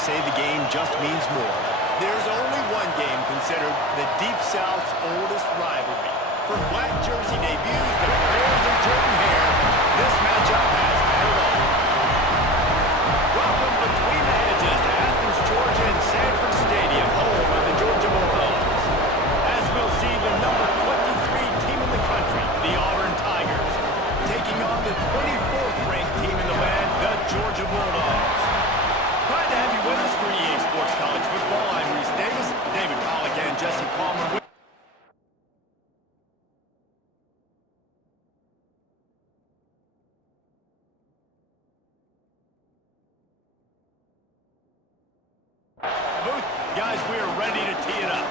say the game just means more. There's only one game considered the Deep South's oldest rivalry. For black jersey debuts, the Bears and Jordan Hare, this matchup has had it all. Welcome between the hedges to Athens, Georgia and Sanford Stadium, home of the Georgia Bulldogs. As we'll see the number 23 team in the country, the Auburn Tigers, taking on the 24th ranked team in the land, the Georgia Bulldogs. Glad to have you with us for EA Sports College Football. I'm Reese Davis, David Pollack, and Jesse Palmer. Guys, we are ready to tee it up.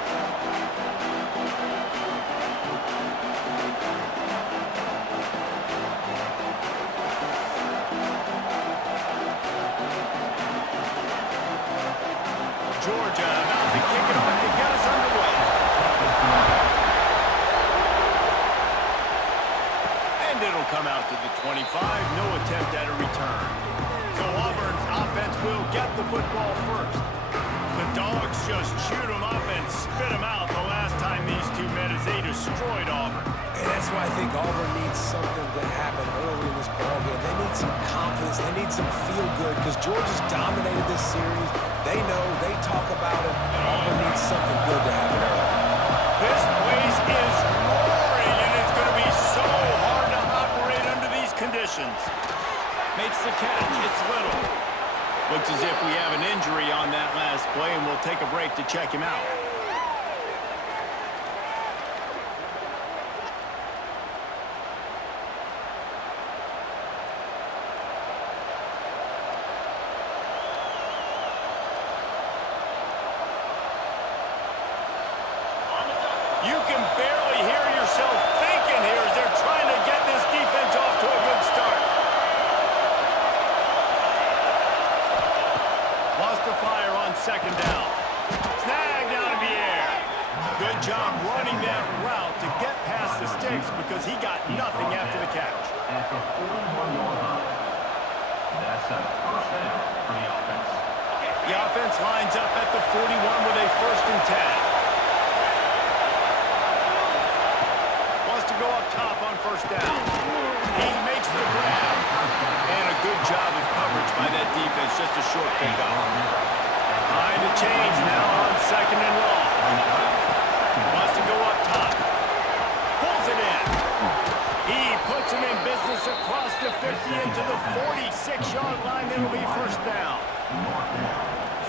Georgia about to kick it off to get us underway. And it'll come out to the 25. No attempt at a return. So Auburn's offense will get the football first. The Dogs just shoot them up and spit them out the last time these two met as they destroyed Auburn. And that's why I think Auburn needs something to happen early in this ballgame. They need some confidence. They need some feel-good because Georgia's dominated this series. They know. They talk about it. Auburn needs something good to happen early. This place is roaring, and it's going to be so hard to operate under these conditions. Makes the catch. It's Little. Looks as if we have an injury on that last play, and we'll take a break to check him out. You can barely hear yourself thinking here as they're trying to get this defense off to a good start. Lost the fire on second down. Snagged out of the air. Good job running that route to get past the sticks because he got nothing after the catch. At the 41-yard line. That's a first down for the offense. The offense lines up at the 41 with a 1st and 10. Wants to go up top on 1st down. He makes the grab. And a good job of coverage by that defense. Just a short pickup. Behind the chains now on 2nd and long. Wants to go up top. Pulls it in. He puts him in business across the 50 into the 46-yard line. It'll be 1st down.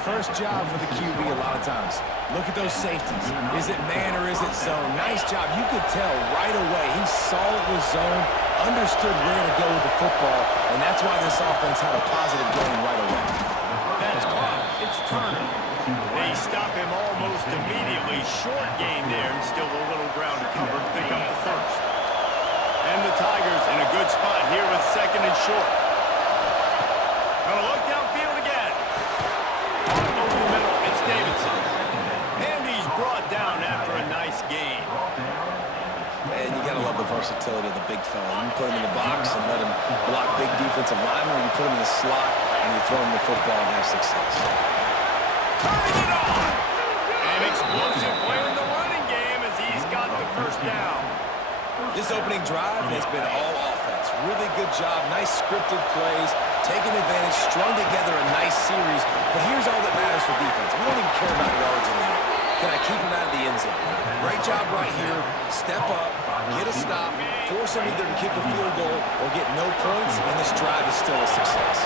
First job for the QB a lot of times. Look at those safeties. Is it man or is it zone? Nice job. You could tell right away. He saw it was zone, understood where to go with the football, and that's why this offense had a positive game right away. That's caught. It's Turner. They stop him almost immediately. Short gain there and still a little ground to cover to pick up the 1st. And the Tigers in a good spot here with 2nd and short. Gonna look downfield again. Caught over the middle. It's Davidson. And he's brought down after a nice gain. Man, you gotta love the versatility of the big fella. You can put him in the box and let him block big defensive linemen, or you put him in the slot and you throw him the football and have success. Turning it on! An explosive play in the running game as he's got the 1st down. This opening drive has been all offense. Really good job, nice scripted plays, taking advantage, strung together a nice series. But here's all that matters for defense. We don't even care about yards anymore. Can I keep him out of the end zone? Great job right here. Step up, get a stop, force him either to kick a field goal or get no points, and this drive is still a success.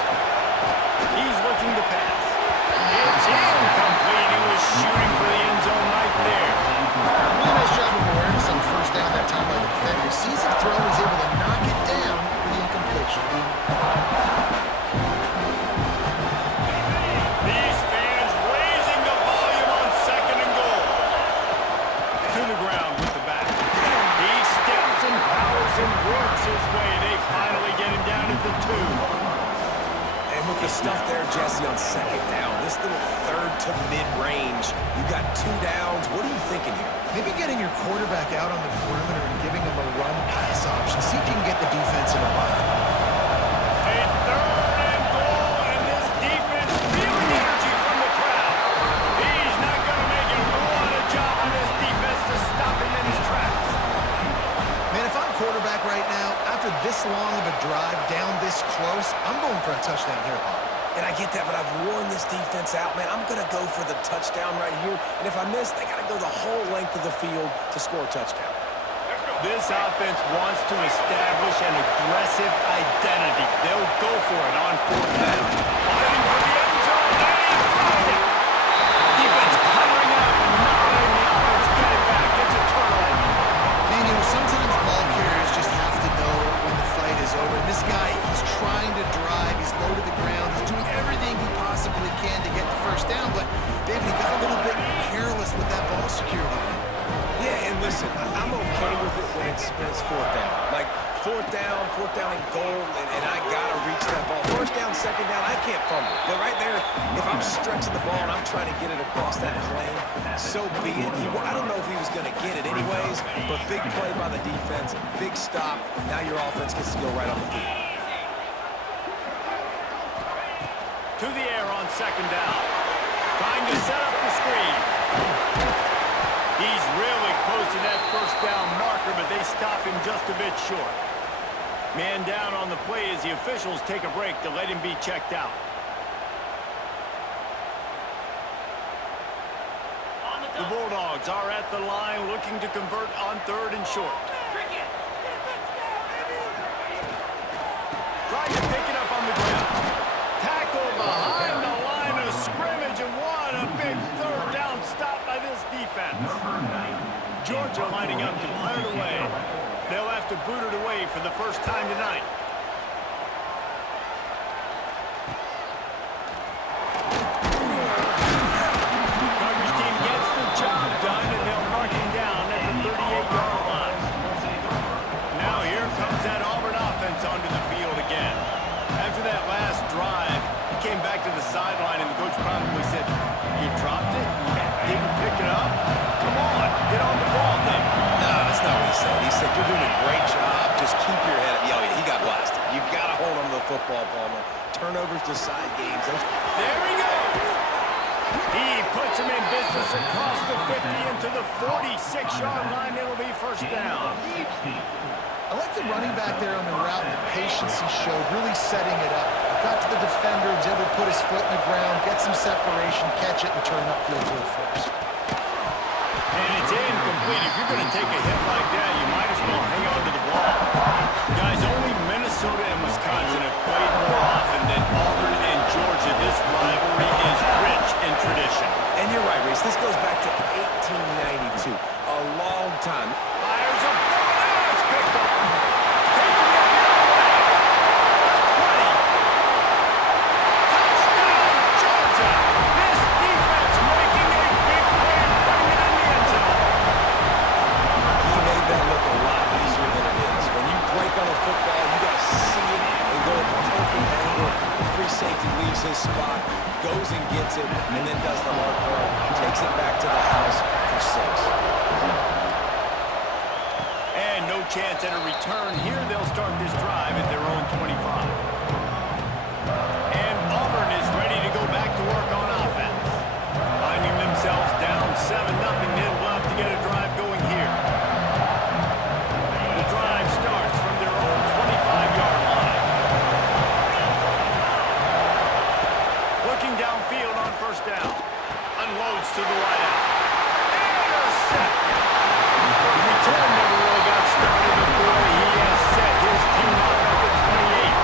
He's looking to pass. It's incomplete. He was shooting for the end zone right there. Really nice job of awareness on 1st down that time by the defender. Sees it throw, is able to knock it down for the incompletion. These fans raising the volume on 2nd and goal. To the ground with the back. He steps and powers and works his way. They finally get him down at the 2. And with the stuff there, Jesse, on 2nd down, this little 3rd to mid-range, you got 2 downs. What are you thinking here? Maybe getting your quarterback out on the perimeter and giving him a run-pass option. See if you can get the defense in a bind. A 3rd and goal, and this defense feeling energy from the boring this defense out, man, I'm going to go for the touchdown right here. And if I miss, they got to go the whole length of the field to score a touchdown. This offense wants to establish an aggressive identity. They'll go for it on fourth down. Fighting for the end zone, and he dropped it. Defense covering up and not letting the offense get it back. It's a turnover. Man, sometimes ball carriers just have to know when the fight is over. And this guy, he's trying to drive. He's low to the ground. He's doing everything he possibly can to get the first down. But, David, he got a little bit careless with that ball security. Yeah, and listen, I'm okay with it when it's fourth down. Like, fourth down and goal, and I got to reach that ball. First down, second down, I can't fumble. But right there, if I'm stretching the ball and I'm trying to get it across that plane, so be it. I don't know if he was going to get it anyways, but big play by the defense, big stop. Now your offense gets to go right on the field. To the air on second down. Trying to set up the screen. He's really close to that first down marker, but they stop him just a bit short. Man down on the play as the officials take a break to let him be checked out. The Bulldogs are at the line looking to convert on third and short. Trying to pick it up on the ground. Tackle behind the line of scrimmage, and what a big third down stop by this defense. Georgia lining up to clear it away. They'll have to boot it away for the first time tonight. Coverage team gets the job done, and they'll mark him down at the 38-yard line. Now here comes that Auburn offense onto the field again. After that last drive, he came back to the sideline, and the coach probably said, "You dropped it? You didn't pick it up? Come on, get on the ball then." No, that's not what he said. He said, "You're doing a great job. Just keep your head up." Yeah, he got blasted. You got to hold on to the football, Palmer. Turnovers decide games. There he goes. He puts him in business across the 50 into the 46-yard line. It'll be first down. I like the running back there on the route, the patience he showed, really setting it up. Got to the defender, was able to put his foot in the ground, get some separation, catch it, and turn upfield for the first. And it's incomplete. If you're going to take a hit like that, you might as well hang on to the ball. Guys, only Minnesota and Wisconsin have played more often than Auburn and Georgia. This rivalry is rich in tradition. And you're right, Reese. This goes back to 1892. A long time. Fires a ball. Now it's picked up. Taking it the other way. The 20. Touchdown, Georgia. This defense making a big play and putting it in the end zone. He made that look a lot easier than it is. When you break on a football, you got to see it and go at the perfect angle. The free safety leaves his spot, goes and gets it, and then does the hard part. Takes it back to the house for 6. And no chance at a return here. They'll start this drive at their own 25. And Auburn is ready to go back to work on offense. Finding themselves down 7-0, they'll have to get a drive going here. The drive starts from their own 25-yard line. Looking downfield on first down. Unloads to the wideout. Intercepted. The return never really got started, but boy, he has set his team up at the 28.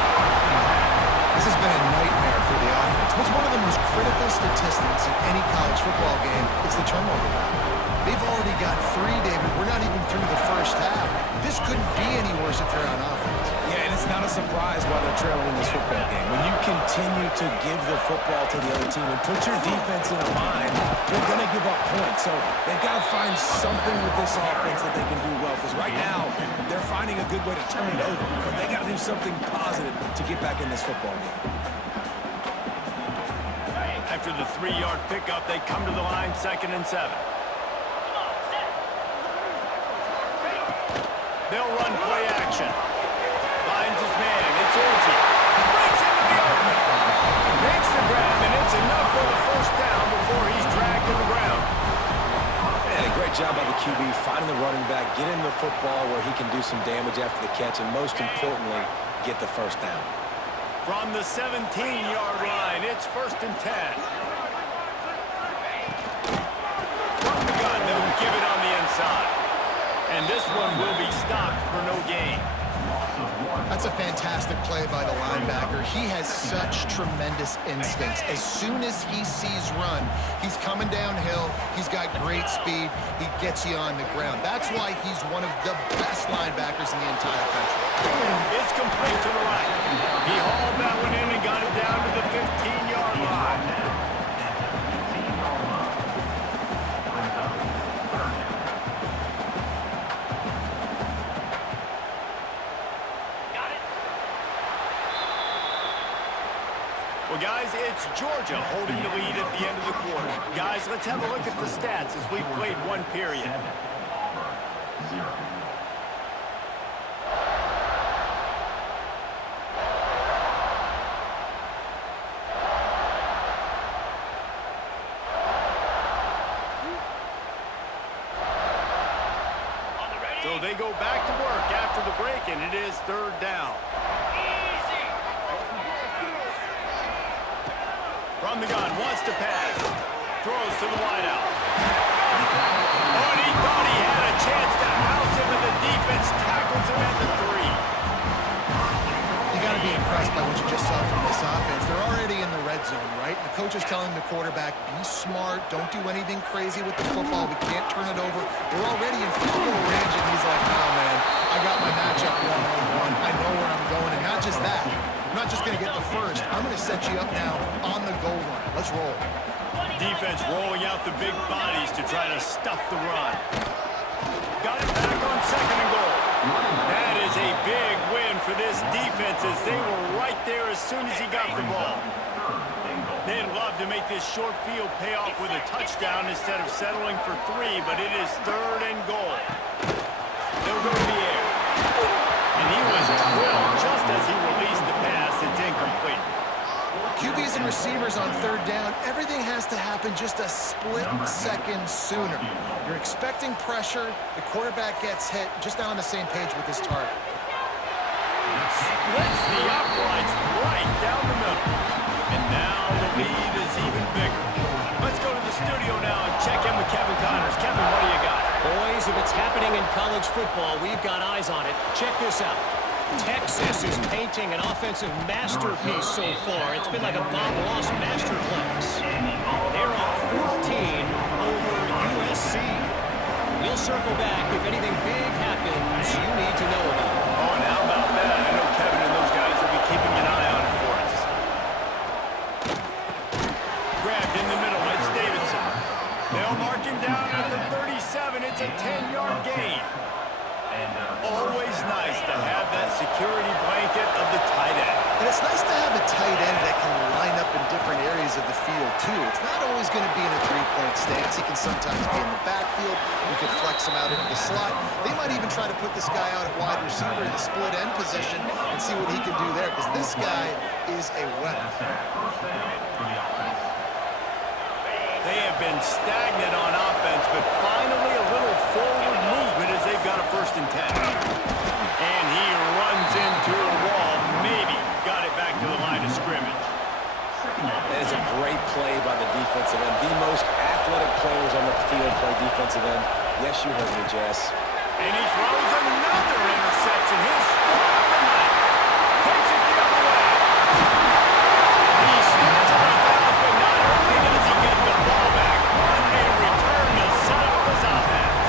This has been a nightmare for the offense. What's one of the most critical statistics in any college football game? It's the turnover battle. They've already got 3, David. We're not even through the first half. This couldn't be any worse if they're on offense. Yeah, and it's not a surprise why they're trailing in this football game. When you continue to give the football to the other team and put your defense in a bind, they're going to give up points. So they've got to find something with this offense that they can do well. Because right now, they're finding a good way to turn it over. But they got to do something positive to get back in this football game. After the 3-yard pickup, they come to the line, 2nd and 7. They'll run play action. Finds his man. It's Orji. Breaks into the open. Makes the grab, and it's enough for the first down before he's dragged to the ground. Man, a great job by the QB, finding the running back, get him the football where he can do some damage after the catch, and most importantly, get the first down. From the 17-yard line, it's 1st and 10. From the gun, they'll give it on the inside. And this one will be stopped for no gain. That's a fantastic play by the linebacker. He has such tremendous instincts. As soon as he sees run, he's coming downhill. He's got great speed. He gets you on the ground. That's why he's one of the best linebackers in the entire country. It's complete to the right. He hauled that one in and got it down to the 15-yard line. Well, guys, it's Georgia holding the lead at the end of the quarter. Guys, let's have a look at the stats as we've played one period. So they go back to work after the break, and it is 3rd down. From the gun, wants to pass. Throws to the wideout. Oh, and he thought he had a chance to house him, and the defense tackles him at the 3. You got to be impressed by what you just saw from this offense. They're already in the red zone, right? The coach is telling the quarterback, be smart, don't do anything crazy with the football. We can't turn it over. We're already in field goal range, and he's like, no, man, I got my matchup one-on-one. I know where I'm going, and not just that. I'm not just going to get the first. I'm going to set you up now on the goal line. Let's roll. Defense rolling out the big bodies to try to stuff the run. Got it back on 2nd and goal. That is a big win for this defense as they were right there as soon as he got the ball. They'd love to make this short field pay off with a touchdown instead of settling for 3, but it is 3rd and goal. They'll go to the air. And he was drilled just as he released the pass. It's incomplete. QBs and receivers on 3rd down, everything has to happen just a split second sooner. You're expecting pressure, the quarterback gets hit, just not on the same page with his target. Splits the uprights right down the middle. And now the lead is even bigger. Let's go to the studio now and check in with Kevin Connors. Kevin, what do you got? Boys, if it's happening in college football, we've got eyes on it. Check this out. Texas is painting an offensive masterpiece so far. It's been like a Bob Ross masterclass. They're up 14 over USC. We'll circle back if anything big happens you need to know about. Oh, and how about that? I know Kevin and those guys will be keeping an eye on it for us. Grabbed in the middle. It's Davidson. They'll mark him down at the 37. It's a 10-yard gain. Always nice to have that security blanket of the tight end. And it's nice to have a tight end that can line up in different areas of the field, too. It's not always going to be in a three-point stance. He can sometimes be in the backfield. You can flex him out into the slot. They might even try to put this guy out at wide receiver in the split end position and see what he can do there, because this guy is a weapon. They have been stagnant on offense, but finally a little forward movement as they've got a 1st and 10. And he runs into a wall, maybe got it back to the line of scrimmage. That is a great play by the defensive end. The most athletic players on the field play defensive end. Yes, you heard me, Jess. And he throws another interception. His fourth of the night. Takes it the other way. He steps on it back, but not only does he get the ball back, but a return to set up his offense.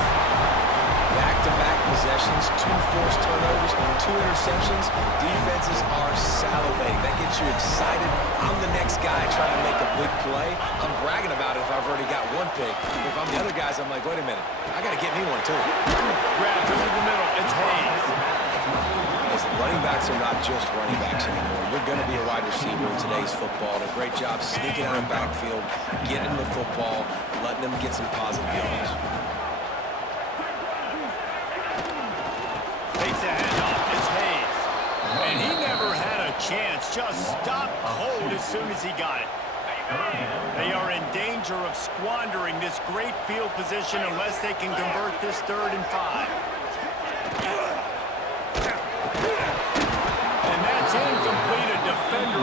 Back-to-back possessions, 2 forced turnovers, 2 interceptions. Defenses are salivating. That gets you excited. I'm the next guy trying to make a big play. I'm bragging about it if I've already got 1 pick. If I'm the other guys, I'm like, wait a minute. I got to get me one, too. Grabbed over the middle. It's Hayes. Listen, running backs are not just running backs anymore. You're going to be a wide receiver in today's football. And a great job sneaking out of the backfield, getting the football, letting them get some positive yards. Takes the handoff. It's Hayes. And he never had a chance. Just stopped cold as soon as he got it. They are in danger of squandering this great field position unless they can convert this 3rd and 5. And that's incomplete. A defender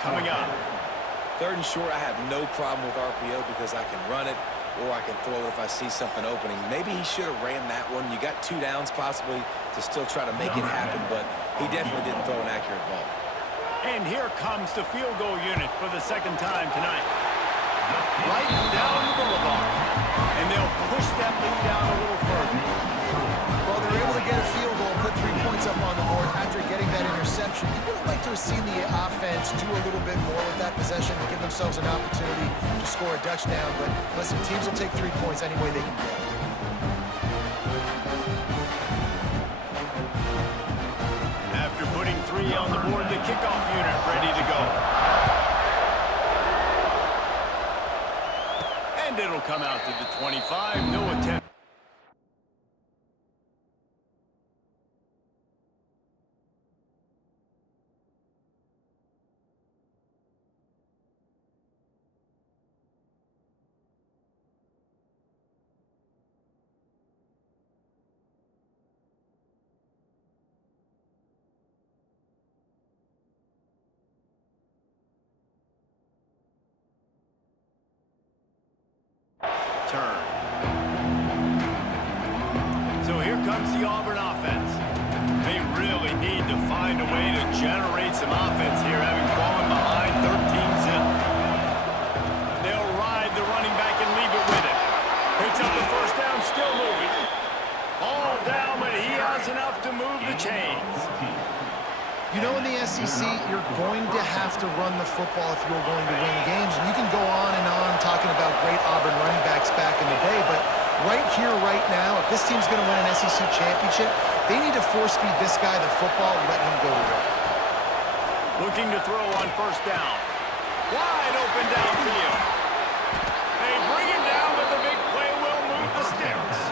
coming up. 3rd and short, I have no problem with RPO because I can run it or I can throw it if I see something opening. Maybe he should have ran that one. You got 2 downs possibly to still try to make it happen, but he definitely didn't throw an accurate ball. And here comes the field goal unit for the 2nd time tonight. Right down the boulevard. And they'll push that lead down a little further. Well, they're able to get a field goal, put 3 points up on the board after getting that interception. You would have liked to have seen the offense do a little bit more with that possession and give themselves an opportunity to score a touchdown. But listen, teams will take 3 points any way they can get. After putting 3 on the board, the kickoff unit ready to go. And it'll come out to the 25. No attempt. Turn. So here comes the Auburn offense. They really need to find a way to generate some offense here, having fallen behind 13-zip. They'll ride the running back and leave it with it. Picks up the 1st down, still moving. All down, but he has enough to move the chains. You know, in the SEC, you're going to have to run the football if you're going to win games. And you can go on and on talking about great Auburn running backs back in the day, but right here, right now, if this team's going to win an SEC championship, they need to force-feed this guy the football and let him go to work. Looking to throw on 1st down. Wide open downfield. They bring him down, but the big play will move the sticks.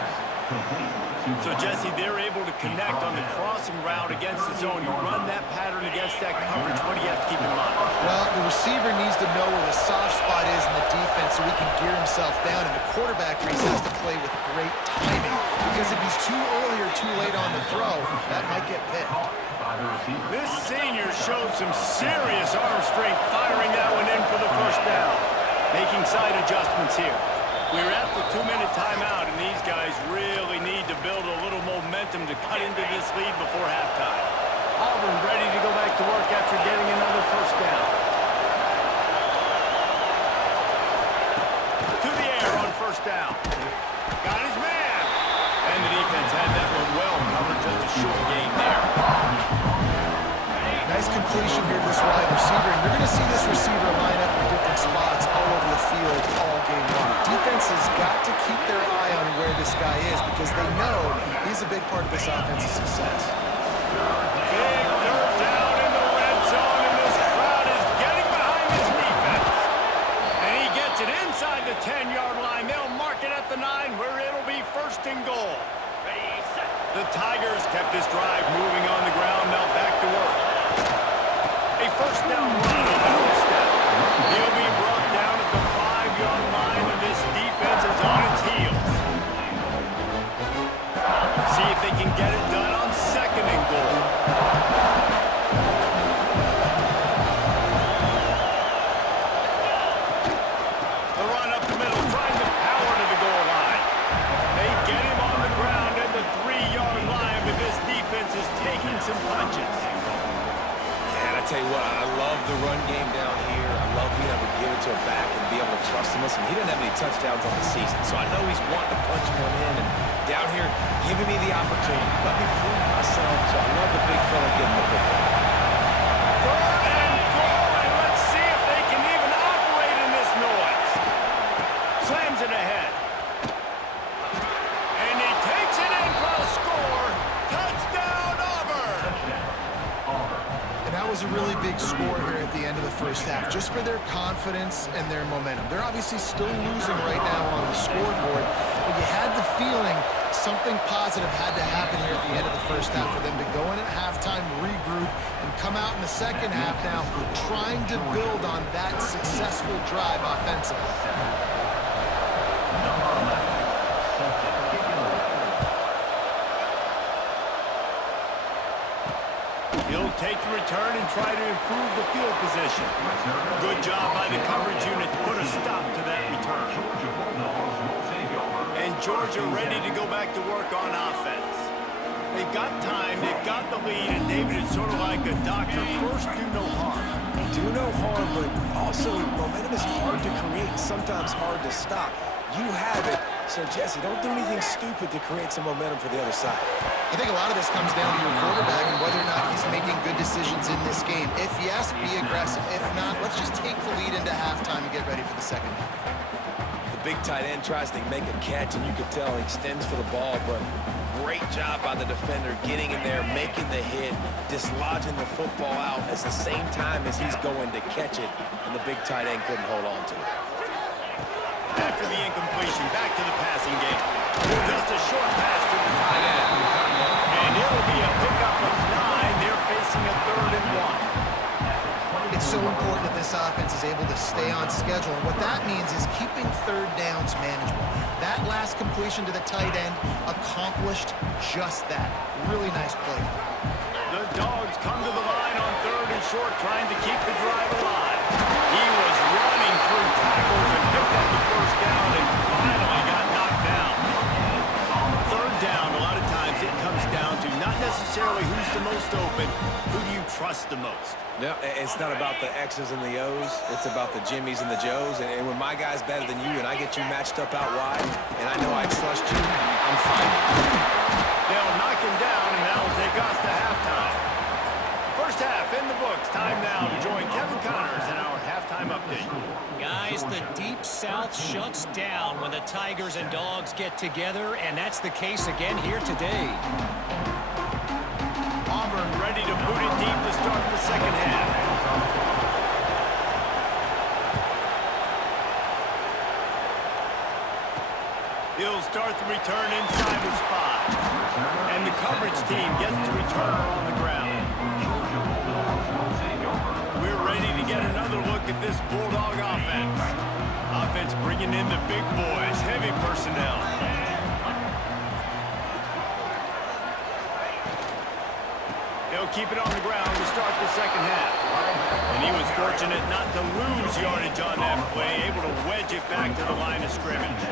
So, Jesse, they're able to connect on the crossing route against the zone. You run that pattern against that coverage. What do you have to keep in mind? Well, the receiver needs to know where the soft spot is in the defense so he can gear himself down. And the quarterback has to play with great timing. Because if he's too early or too late on the throw, that might get picked. This senior showed some serious arm strength firing that one in for the 1st down. Making side adjustments here. We're at the 2-minute timeout, and these guys really need to build a little momentum to cut into this lead before halftime. Auburn ready to go back to work after getting another 1st down. To the air on 1st down. Got his man. And the defense had that one well covered, just a short gain there. Nice completion here to this wide receiver. And you're going to see this receiver line up in different spots all over the field all game long. Defense has got to keep their eye on where this guy is because they know he's a big part of this offense's success. Big 3rd down in the red zone, and this crowd is getting behind this defense. And he gets it inside the 10-yard line. They'll mark it at the 9 where it'll be 1st and goal. The Tigers kept this drive moving on the ground. Now back to work. A 1st down run on the step. He'll be brought down at the 5-yard line, and this defense is on its heels. See if they can get it done on 2nd and goal. The run up the middle, trying to power to the goal line. They get him on the ground at the 3-yard line, but this defense is taking some punches. I tell you what, I love the run game down here. I love being able to give it to a back and be able to trust him. Listen, he didn't have any touchdowns on the season, so I know he's wanting to punch one in. And down here, giving me the opportunity. Let me prove myself. So I love the big fella getting the football. 3rd and goal, and let's see if they can even operate in this noise. Slams it ahead. And he takes it in for a score. Touchdown, Auburn. And that was a really big score here at the end of the 1st half, just for their confidence and their momentum. They're obviously still losing right now on the scoreboard, but you had the feeling something positive had to happen here at the end of the 1st half for them to go in at halftime, regroup, and come out in the 2nd half now trying to build on that successful drive offensively. He'll take the return and try to improve the field position. Good job by the coverage unit to put a stop to that return. And Georgia ready to go back to work on offense. They've got time, they've got the lead, and David is sort of like a doctor. First, do no harm. Do no harm, but also momentum is hard to create, sometimes hard to stop. You have it, so Jesse, don't do anything stupid to create some momentum for the other side. I think a lot of this comes down to your quarterback and whether or not he's making good decisions in this game. If yes, be aggressive. If not, let's just take the lead into halftime and get ready for the second half. The big tight end tries to make a catch, and you can tell he extends for the ball, but great job by the defender getting in there, making the hit, dislodging the football out at the same time as he's going to catch it, and the big tight end couldn't hold on to it. After the incompletion, back to the passing game. Just a short pass to the tight end. And it'll be a pickup of 9. They're facing a 3rd and 1. It's so important that this offense is able to stay on schedule. And what that means is keeping third downs manageable. That last completion to the tight end accomplished just that. Really nice play. The Dogs come to the line on 3rd and short, trying to keep the drive alive. He was running through tackles and picked up the first down and finally got knocked down. 3rd down, a lot of times it comes down to not necessarily who's the most open, who do you trust the most? No, it's not about the X's and the O's. It's about the Jimmys and the Joes. And when my guy's better than you and I get you matched up out wide, and I know I trust you, I'm fine. They'll knock him down, and that'll take us to halftime. First half in the books. Time now to join Kevin Connors in our halftime update. Guys, the Deep South shuts down when the Tigers and Dogs get together, and that's the case again here today. Auburn ready to boot it deep to start the second half. He'll start the return inside his 5. And the coverage team gets the returner on the ground. We're ready to get another look at this Bulldog offense. Offense bringing in the big boys, heavy personnel. They'll keep it on the ground to start the second half. And he was fortunate not to lose yardage on that play, able to wedge it back to the line of scrimmage.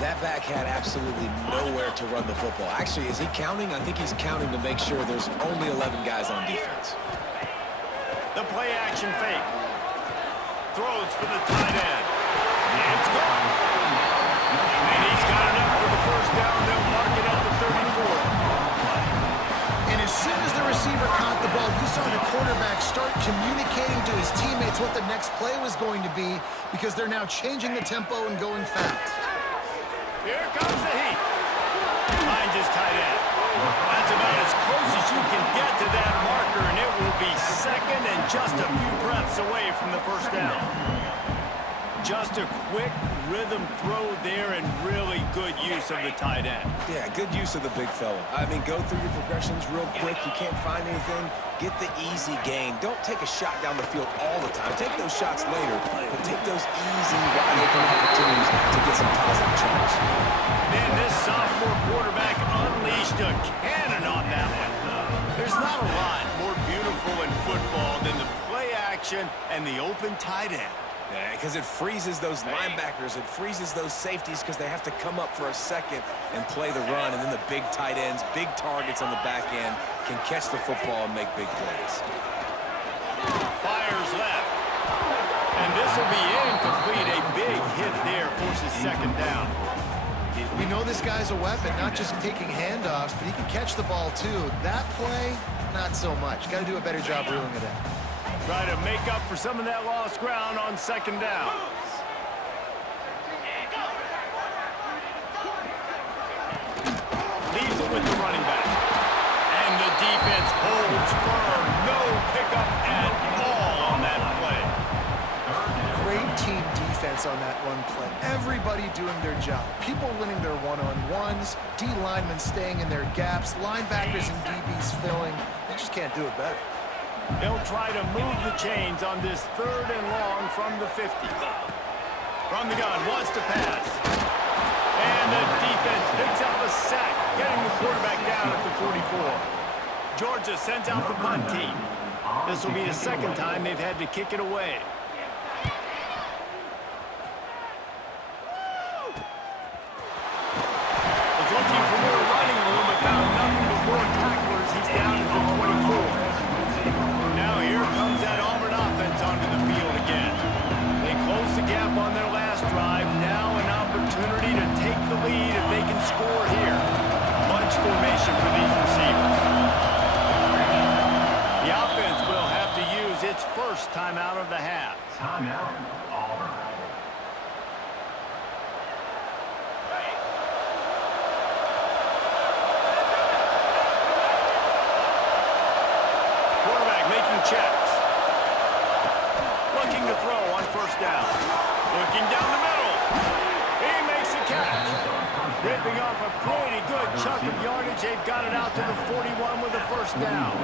That back had absolutely nowhere to run the football. Actually, is he counting? I think he's counting to make sure there's only 11 guys on defense. The play action fake. Throws for the tight end. And it's gone. And he's got enough for the first down. They'll mark it at the 34. And as soon as the receiver caught the ball, you saw the quarterback start communicating to his teammates what the next play was going to be because they're now changing the tempo and going fast. Here comes the heat. Finds his tight end. That's about as close as you can get to that marker, and it will be second and just a few breaths away from the first down. Just a quick rhythm throw there and really good use of the tight end. Yeah, good use of the big fella. I mean, go through your progressions real quick. You can't find anything. Get the easy gain. Don't take a shot down the field all the time. Take those shots later, but take those easy, wide-open opportunities to get some positive charge. Man, this sophomore quarterback unleashed a cannon on that one. There's not a lot more beautiful in football than the play action and the open tight end. Because it freezes those linebackers, it freezes those safeties because they have to come up for a second and play the run, and then the big tight ends, big targets on the back end can catch the football and make big plays. Fires left. And this will be incomplete. A big hit there forces second down. We know this guy's a weapon, not just taking handoffs, but he can catch the ball too. That play, not so much. Got to do a better job reeling it in. Try to make up for some of that lost ground on second down. Leaves it with the running back. And the defense holds firm. No pickup at all on that play. Great team defense on that one play. Everybody doing their job. People winning their one-on-ones, D linemen staying in their gaps, linebackers and DBs filling. They just can't do it better. They'll try to move the chains on this third and long from the 50. From the gun, wants to pass. And the defense picks up a sack, getting the quarterback down at the 44. Georgia sends out the punt team. This will be the second time they've had to kick it away. Was looking for more running room, but found nothing but more tacklers. He's down to the 24. Now here comes that Auburn offense onto the field again. They close the gap on their last drive. Now an opportunity to take the lead if they can score here. Bunch formation for these receivers. The offense will have to use its first timeout of the half. Timeout, Auburn. Quarterback making checks. Looking to throw on first down. Looking down the middle. He makes the catch. Ripping off a pretty good chunk of yardage. They've got it out to the 41 with a first down.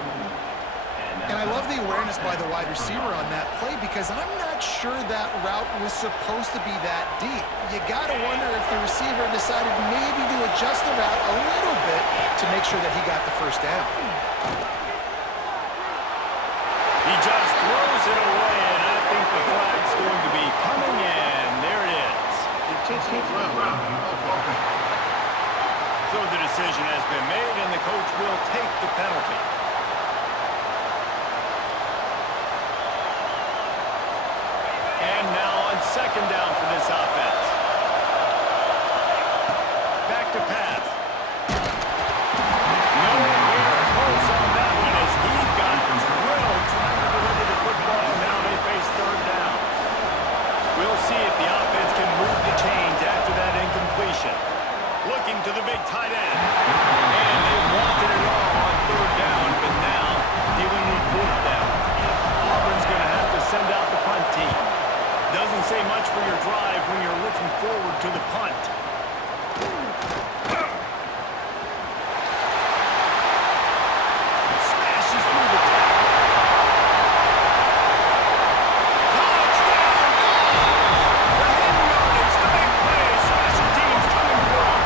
And I love the awareness by the wide receiver on that play because I'm not sure that route was supposed to be that deep. You got to wonder if the receiver decided maybe to adjust the route a little bit to make sure that he got the first down. He just throws it away, and I think the flag's going to be coming in. There it is. So the decision has been made, and the coach will take the penalty. And now on second down for this offense. Back to pass. Nowhere close on that one as he got drilled trying to deliver the football. Now they face third down. We'll see if the offense can move the chains after that incompletion. Looking to the big tight end. And they wanted it all on third down, but now dealing with fourth down. Auburn's going to have to send out the punt team. Doesn't say much for your drive when you're looking forward to the punt. Smashes through the tackle. Touchdown, Dogs! The head yardage, the big play. Special teams coming through.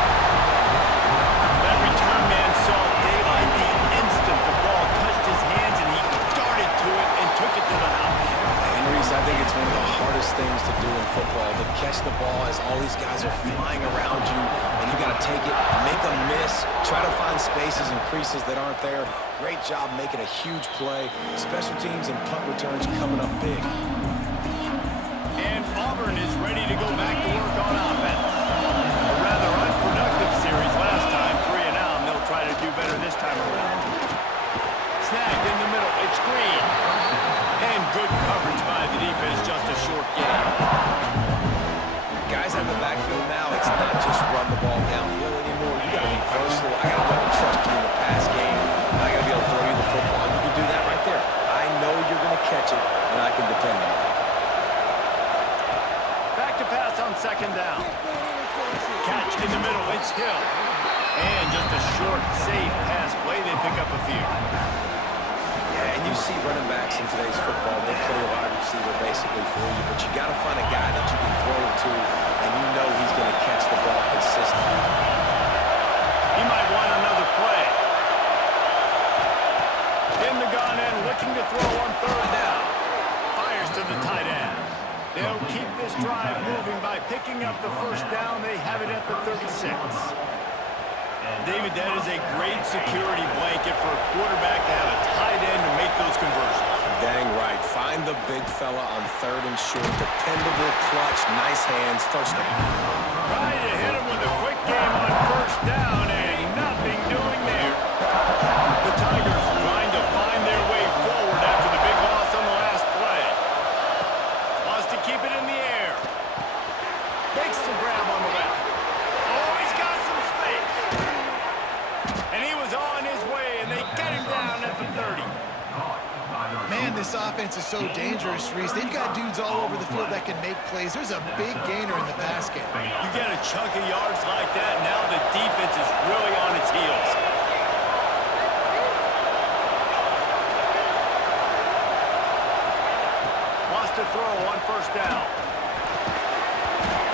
That return man saw daylight the instant the ball touched his hands, and he darted to it and took it to the house. And Reese, I think it's one of the hardest things to do in football, to catch the ball as all these guys are flying around you, and you got to take it, make a miss, try to find spaces and creases that aren't there. Great job making a huge play. Special teams and punt returns coming up big. And Auburn is ready to go back to work on offense. A rather unproductive series last time, 3 and out, and they'll try to do better this time around. Snagged in the middle, it's Green. And good coverage by the defense, just a short gain. Guys have the backfield now. It's not just run the ball downhill anymore. You got to be versatile. I got to be able to trust you in the pass game. I got to be able to throw you the football. You can do that right there. I know you're going to catch it, and I can depend on it. Back to pass on second down. Catch in the middle, it's Hill. And just a short, safe pass play. They pick up a few. Yeah, and you see running backs in today's football, they play a wide receiver basically for you, but you got to find a guy that you can throw it to, and you know he's going to catch the ball consistently. He might want another play. In the gun end, looking to throw on third down. Fires to the tight end. They'll keep this drive moving by picking up the first down. They have it at the 36. David, that is a great security blanket for a quarterback to have a tight end to make those conversions. Dang right. Find the big fella on third and short. Dependable, clutch, nice hands, first down. Trying to hit him with a quick game on first down, and nothing doing there. The Tigers trying to find their way forward after the big loss on the last play. Wants to keep it in the air. Makes the grab on the left. Oh, he's got some space. And he was on his way, and they get him down at the 30. Man, this offense is so dangerous, Reese. They've got dudes all over the field that can make plays. There's a big gainer in the pass game. You get a chunk of yards like that, now the defense is really on its heels. Wants to throw on first down.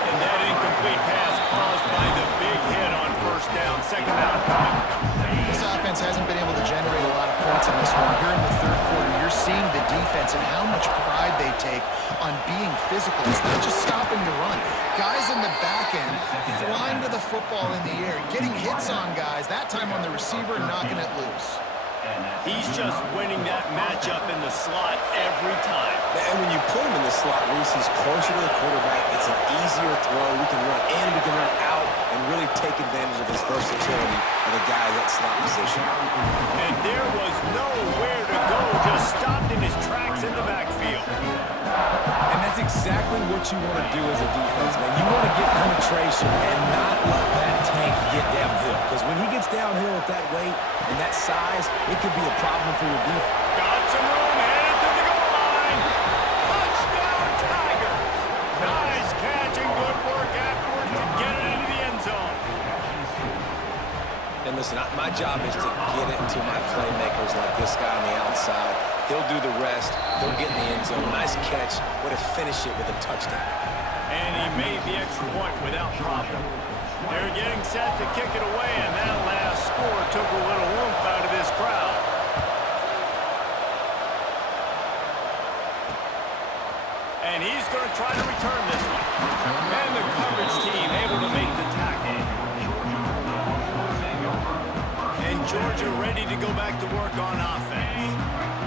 And that incomplete pass caused by the big hit on first down. Second down coming. This offense offense hasn't been able to generate a lot of points in this one. Here in the third quarter, you're seeing the defense and how much pride they take on being physical. It's not just stopping the run. Guys in the back end flying to the football in the air, getting hits on guys, that time on the receiver and knocking it loose. He's just winning that matchup in the slot every time. And when you put him in the slot, Reese, he's closer to the quarterback. It's an easier throw. We can run in, we can run out, and really take advantage of his versatility of the guy in that slot position. And there was nowhere to go, just stopped in his tracks in the backfield. And that's exactly what you want to do as a defense, man. You want to get penetration and not let that tank get downhill. Because when he gets downhill at that weight and that size, it could be a problem for your defense. Got some room, headed to the goal line. Touchdown, Tiger. Nice catch and good work afterwards to get it into the end zone. And listen, my job is to get it to my playmakers like this guy on the outside. He'll do the rest. He'll get in the end zone. Nice catch. Way to finish it with a touchdown. And he made the extra point without problem. They're getting set to kick it away, and that last score took a little oomph out of this crowd. And he's going to try to return this one. And the coverage team able to make the tackle. And Georgia ready to go back to work on offense.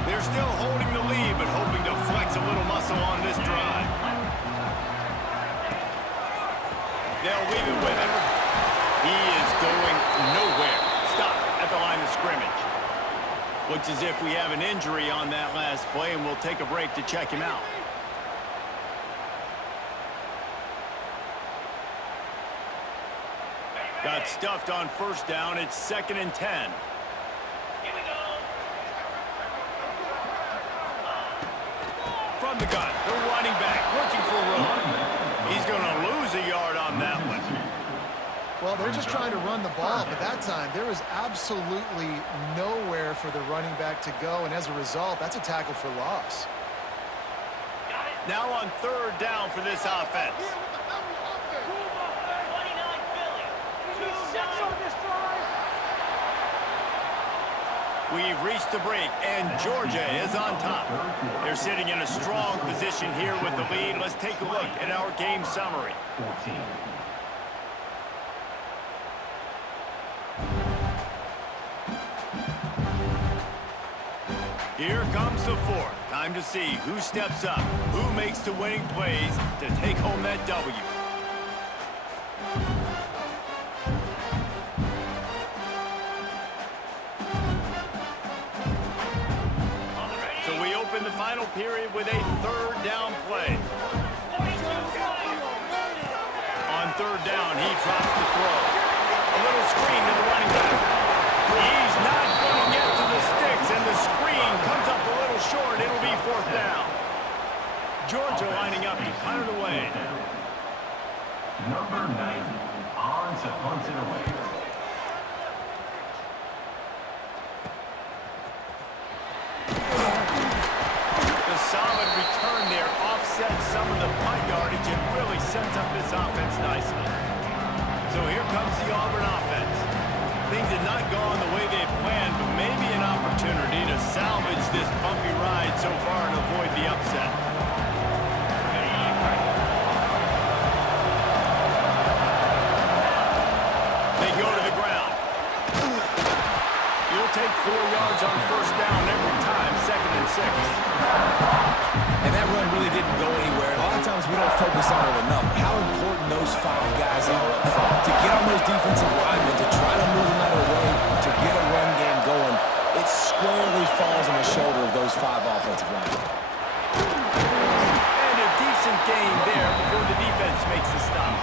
They're still holding the lead, but hoping to flex a little muscle on this drive. They'll leave it with him. He is going nowhere. Stop at the line of scrimmage. Looks as if we have an injury on that last play, and we'll take a break to check him out. Got stuffed on first down. It's 2nd and 10. Here we go. From the gun, the running back looking for room. He's going to lose a yard on that one. Well, they're just trying to run the ball, but that time there was absolutely nowhere for the running back to go, and as a result, that's a tackle for loss. Now on 3rd down for this offense. We've reached the break, and Georgia is on top. They're sitting in a strong position here with the lead. Let's take a look at our game summary. 14. Here comes the 4th. Time to see who steps up, who makes the winning plays to take home that W. In the final period with a 3rd down play. On 3rd down, he drops the throw. A little screen to the running back. He's not going to get to the sticks, and the screen comes up a little short. It'll be 4th down. Georgia lining up to punt it away. Number 90 on to punt it away. Solid return there, offsets some of the punt yardage and really sets up this offense nicely. So here comes the Auburn offense. Things had not gone the way they planned, but maybe an opportunity to salvage this bumpy ride so far and avoid the upset. They go to the ground. You'll take 4 yards on 1st down every time, 2nd and 6. And that run really didn't go anywhere. A lot of times we don't focus on it enough. How important those 5 guys are up front. To get on those defensive linemen, to try to move them out of the way, to get a run game going, it squarely falls on the shoulder of those 5 offensive linemen. And a decent gain there before the defense makes the stop.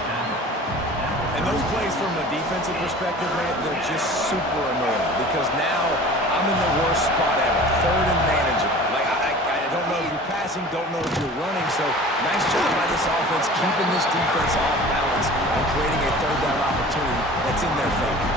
And those plays from a defensive perspective, man, they're just super annoying because now I'm in the worst spot ever. 3rd and manageable. Like, I don't know if you're passing, don't know if you're running. So nice job by this offense keeping this defense off balance and creating a 3rd down opportunity that's in their favor.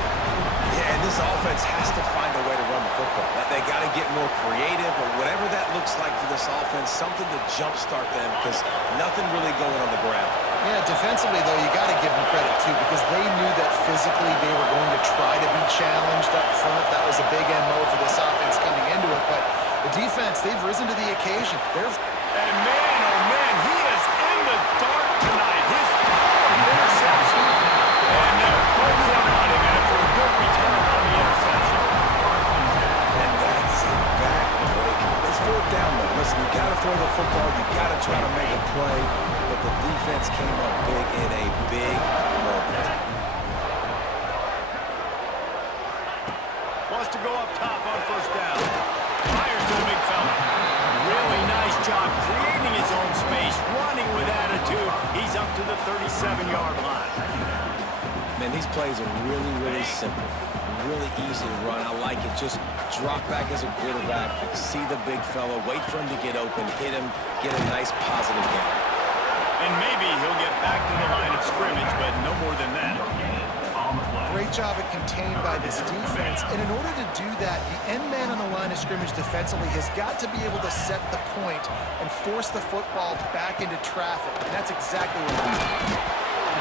Yeah, and this offense has to find a way to run the football. They got to get more creative or whatever that looks like for this offense, something to jumpstart them because nothing really going on the ground. Yeah, defensively, though, you got to give them credit, too, because they knew that physically they were going to try to be challenged up front. That was a big MO for this offense coming into it. But the defense, they've risen to the occasion. And man, oh man, he is in the dark tonight. His interception. And they're closing on him after a good return on the interception. And that's a back-breaker. It's fourth down, though. Listen, you got to throw the football. You got to try to make a play. But the defense came up big in a big moment. Wants to go up top on first down. Fires to the big fella. Really nice job creating his own space, running with attitude. He's up to the 37-yard line. Man, these plays are really, really simple. Really easy to run. I like it. Just drop back as a quarterback, see the big fella, wait for him to get open, hit him, get a nice positive gain. And maybe he'll get back to the line of scrimmage, but no more than that. Great job at contained by this defense. And in order to do that, the end man on the line of scrimmage defensively has got to be able to set the point and force the football back into traffic. And that's exactly what we do.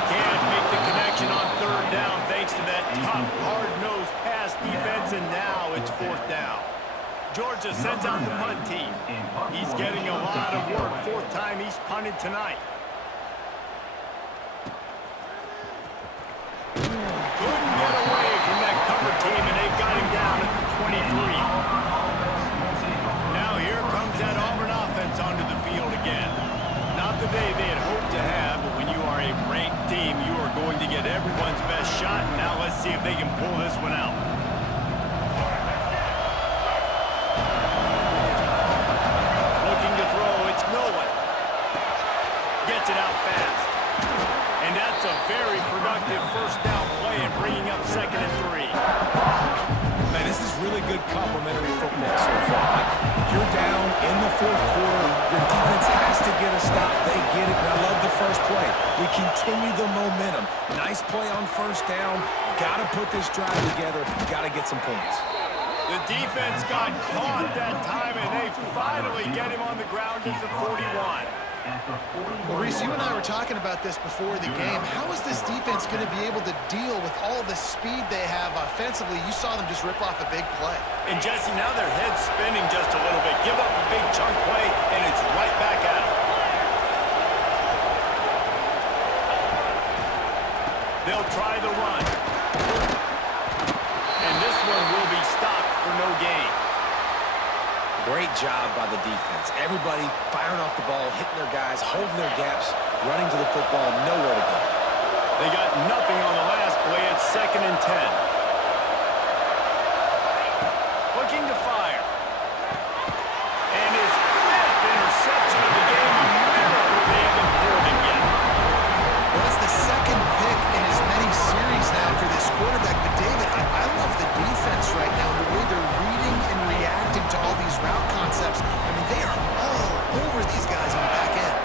Can't make the connection on third down thanks to that tough, hard-nosed pass defense, and now it's fourth down. Georgia sends out the punt team. He's getting a lot of work. Fourth time he's punted tonight. Couldn't get away from that cover team, and they've got him down at the 23. Now here comes that Auburn offense onto the field again. Not the day they had hoped to have, but when you are a ranked team, you are going to get everyone's best shot. Now let's see if they can pull this one out. Looking to throw, it's Nolan. Gets it out fast. And that's a very productive first down play and bringing up 2nd and 3. Man, this is really good complementary football so far. You're down in the fourth quarter. Your defense has to get a stop. They get it, and I love the first play. We continue the momentum. Nice play on first down. Got to put this drive together. Got to get some points. The defense got caught that time, and they finally get him on the ground at the 41. Well, Reese, you and I were talking about this before the game. How is this defense going to be able to deal with all the speed they have offensively? You saw them just rip off a big play. And Jesse, now their head's spinning just a little bit. Give up a big chunk play, and it's right back at them. They'll try the run. And this one will be stopped for no gain. Great job by the defense. Everybody firing off the ball, hitting their guys, holding their gaps, running to the football, nowhere to go. They got nothing on the last play. It's 2nd and 10. Looking to fire. And his 5th interception of the game. A miracle they haven't pulled him yet. Well, that's the 2nd pick in as many series now for this quarterback. But, David, I love the defense right now, the way they're reading and reacting to all these route concepts. I mean, they are all over these guys on the back end.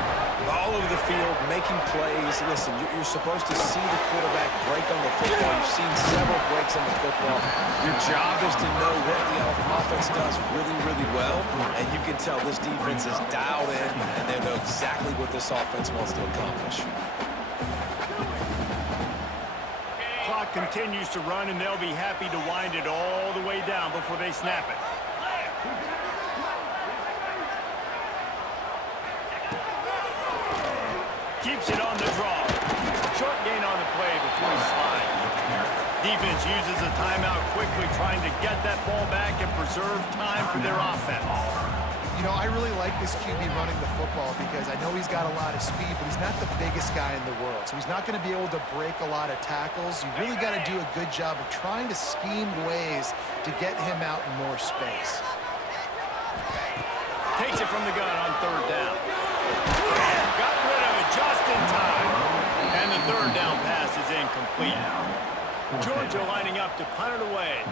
All over the field, making plays. Listen, you're supposed to see the quarterback break on the football. You've seen several breaks on the football. Your job is to know what the offense does really, really well. And you can tell this defense is dialed in, and they know exactly what this offense wants to accomplish. Clock continues to run, and they'll be happy to wind it all the way down before they snap it. Keeps it on the draw. Short gain on the play before he slides. Defense uses a timeout quickly, trying to get that ball back and preserve time for their offense. You know, I really like this QB running the football because I know he's got a lot of speed, but he's not the biggest guy in the world. So he's not going to be able to break a lot of tackles. You really got to do a good job of trying to scheme ways to get him out in more space. Takes it from the gun on third down. Got rid of it just in time. And the third down pass is incomplete. Georgia lining up to punt it away.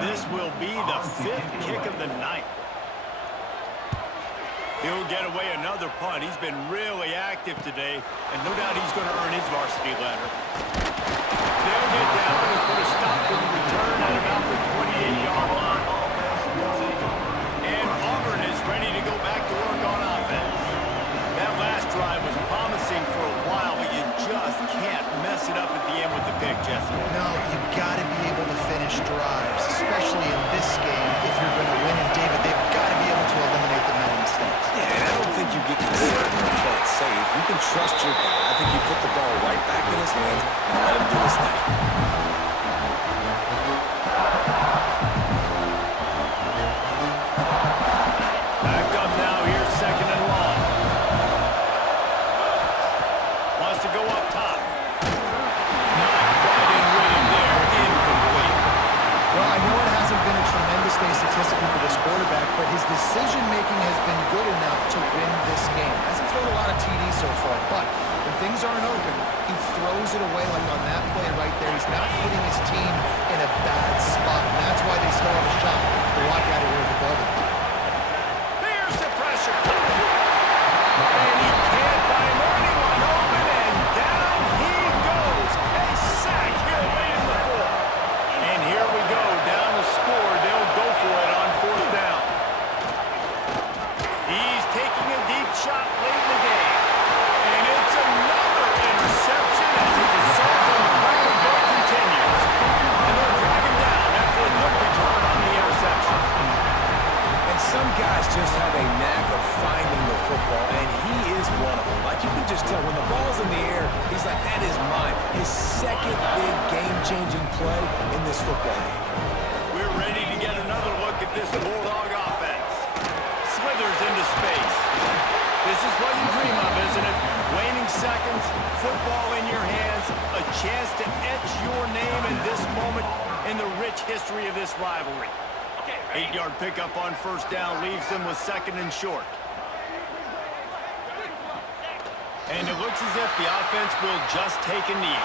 This will be the 5th kick of the night. He'll get away another punt. He's been really active today, and no doubt he's going to earn his varsity letter. They'll get down and put a stop to the return at about the 28-yard line. And Auburn is ready to go back to work on offense. That last drive was promising for a while, but you just can't mess it up at the end with the pick, Jesse. No, you've got to be able to finish drives, especially in this game if you're going to win. And David, they've got to be able to eliminate the mental mistakes. Yeah, and I don't think you get concerned when you play it safe. You can trust your guy. I think you put the ball right back in his hands and let him do his thing. Backed up now here, second and long. Wants to go up top. Not quite in rhythm there, incomplete. Well, I know it hasn't been a tremendous day statistically for this quarterback, but his decision-making has been good enough to win this game. Hasn't thrown a lot of TDs so far, but when things aren't open, he throws it away like on that play right there. He's not putting his team in a bad spot, and that's why they still have a shot to walk out of here with the double. There's the pressure. And he can't find anyone open, and down he goes. A sack here late in the fourth. And here we go, down the score. They'll go for it on fourth down. He's taking a deep shot late in the game. And it's another interception as his assault on the record book continues. And they'll drag him down after a good return on the interception. And some guys just have a knack of finding the football, and he is one of them. Like, you can just tell when the ball's in the air, he's like, that is mine. His second big game-changing play in this football game. We're ready to get another look at this Bulldog offense. Slithers into space. This is what you dream of, isn't it? Waning seconds, football in your hands, a chance to etch your name in this moment in the rich history of this rivalry. 8-yard pickup on first down leaves them with second and short. And it looks as if the offense will just take a knee.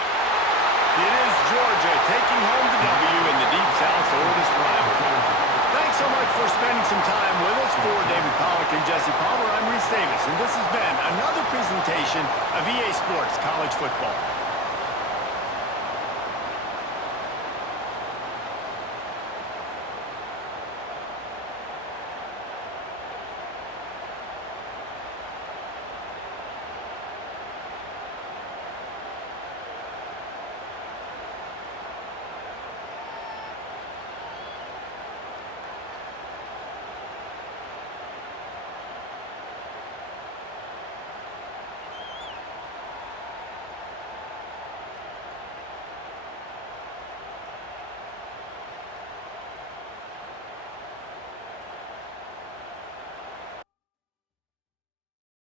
It is Georgia taking home the W in the Deep South's oldest rivalry. Thanks so much for spending some time with us. For David Pollack and Jesse Palmer, I'm Reese Davis, and this has been another presentation of EA Sports College Football.